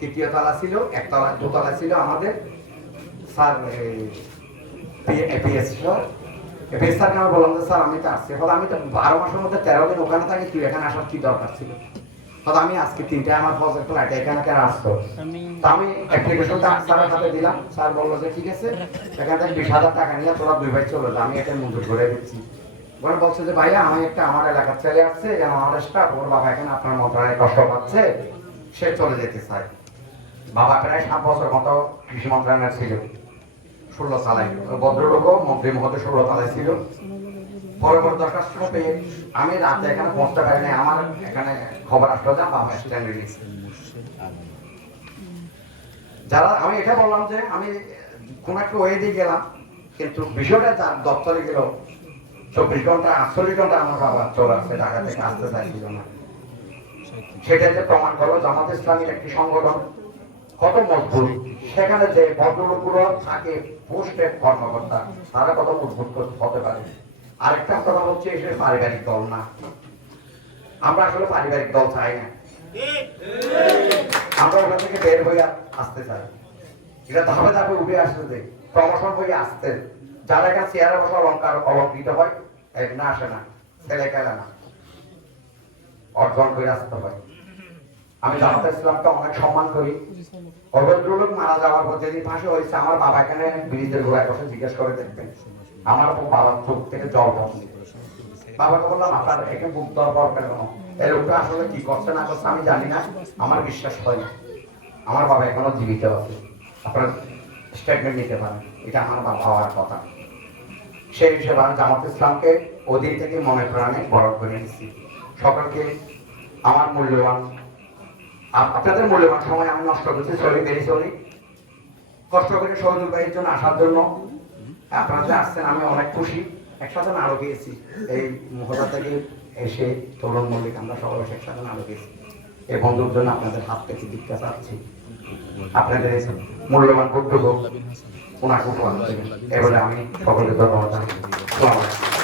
তৃতীয় তলা ছিল একতলা দোতলা ছিল আমাদের স্যার এপিএস স্যার। এপিএস স্যারকে আমি বললাম যে স্যার আমি তো আসছি। আমি তো বারো মাসের মধ্যে তেরো দিন ওখানে থাকি তুই এখানে আসার কি দরকার ছিল? তবে আমি আজকে তিনটায় আমার ফ্লাইট এখানে কেন আসতো তো আমি অ্যাপ্লিকেশনটা স্যারের হাতে দিলাম। স্যার বলল যে ঠিক আছে এখান থেকে বিশ হাজার টাকা নিয়ে তোরা দুই ভাই চলে যা আমি এটা মঞ্জুর করে দিচ্ছি। ওরা বলছে যে ভাইয়া আমি একটা আমার এলাকার ছেলে আসছে আমার স্টাফ ওর বাবা এখানে আপনার মন্ত্রণালয়ে কষ্ট পাচ্ছে সে চলে যেতে চায়। বাবা প্রায় সাত বছর মতো কৃষি মন্ত্রণালয়ে ছিল। ষোলো চালাই ভদ্রলোকও মন্ত্রী মহোদয় ষোলো চালাই ছিল। পরে পরে দরখাস্ত পেয়ে আমি রাতে এখানে পৌঁছতে পারি নাই। আমার এখানে খবর আসলো যে বাবা যারা, আমি এটা বললাম যে আমি কোন একটা ওয়ে দিয়ে গেলাম, কিন্তু বিষয়টা দপ্তরে গেল। চব্বিশ ঘণ্টা, আটচল্লিশ ঘণ্টা আমার বাবা চলে আসছে ঢাকা থেকে আসতে চাইছিল না। সেটা যে প্রমাণ করল জামাত ইসলামীর একটি সংগঠন কত মজবুত সেখানে যে ভদ্রলোকগুলো থাকে কর্মকর্তা, তারা কত মজবুত হতে পারে। আরেকটা কথা হচ্ছে এসে পারিবারিক দল না। আমরা আসলে পারিবারিক দল চাই না। আমরা ওখান থেকে বের হয়ে আসতে চাই। এটা ধাপে ধাপে উঠে আসতে প্রমোশন হয়ে আসতে। যারা এখানে চেয়ারে বসে অলঙ্কার অলঙ্কৃত হয় এমনি আসে না, ছেলে খেলে না। অর্জন করে আসতে হয়। আমি জামাত ইসলামকে অনেক সম্মান করি। অভদ্রলোক মারা যাওয়ার পর যেদিন ফাঁসি হয়েছে আমার বাবা এখানে ব্রিজের গোড়ায় বসে জিজ্ঞেস করে দেখবেন আমার বাবার চোখ থেকে জল পড়ছে। বাবাকে বললাম আপনার এখানে বুক দরবার কেন এই লোকটা আসলে কি করছে না করছে আমি জানি না আমার বিশ্বাস হয় না। আমার বাবা এখনও জীবিত আছে। আপনার স্টেটমেন্ট নিতে পারেন এটা আমার বাবা হওয়ার কথা। সেই হিসেবে আমি জামাত ইসলামকে ওদিন থেকে মনে প্রাণে বড় করে নিচ্ছি সকলকে আমার মূল্যবান আপনাদের মূল্যবান সময় আমি নষ্ট করছি চলে বেরিয়ে চলি কষ্ট করে সহযোগ ভাইয়ের জন্য আসার জন্য। আপনারা যে আসছেন, আমি অনেক খুশি। একসাথে নাড়ো গিয়েছি। এই মহড়া থেকে এসে তরুণ মল্লিক, আমরা সবাই একসাথে নাড়ো গিয়েছি। এই বন্ধুর জন্য আপনাদের হাত থেকে দীক্ষা চাচ্ছি। আপনাদের মূল্যবান কর্তব্য ওনাকে উপহার দেবেন। এবারে আমি সকলকে ধন্যবাদ জানাই।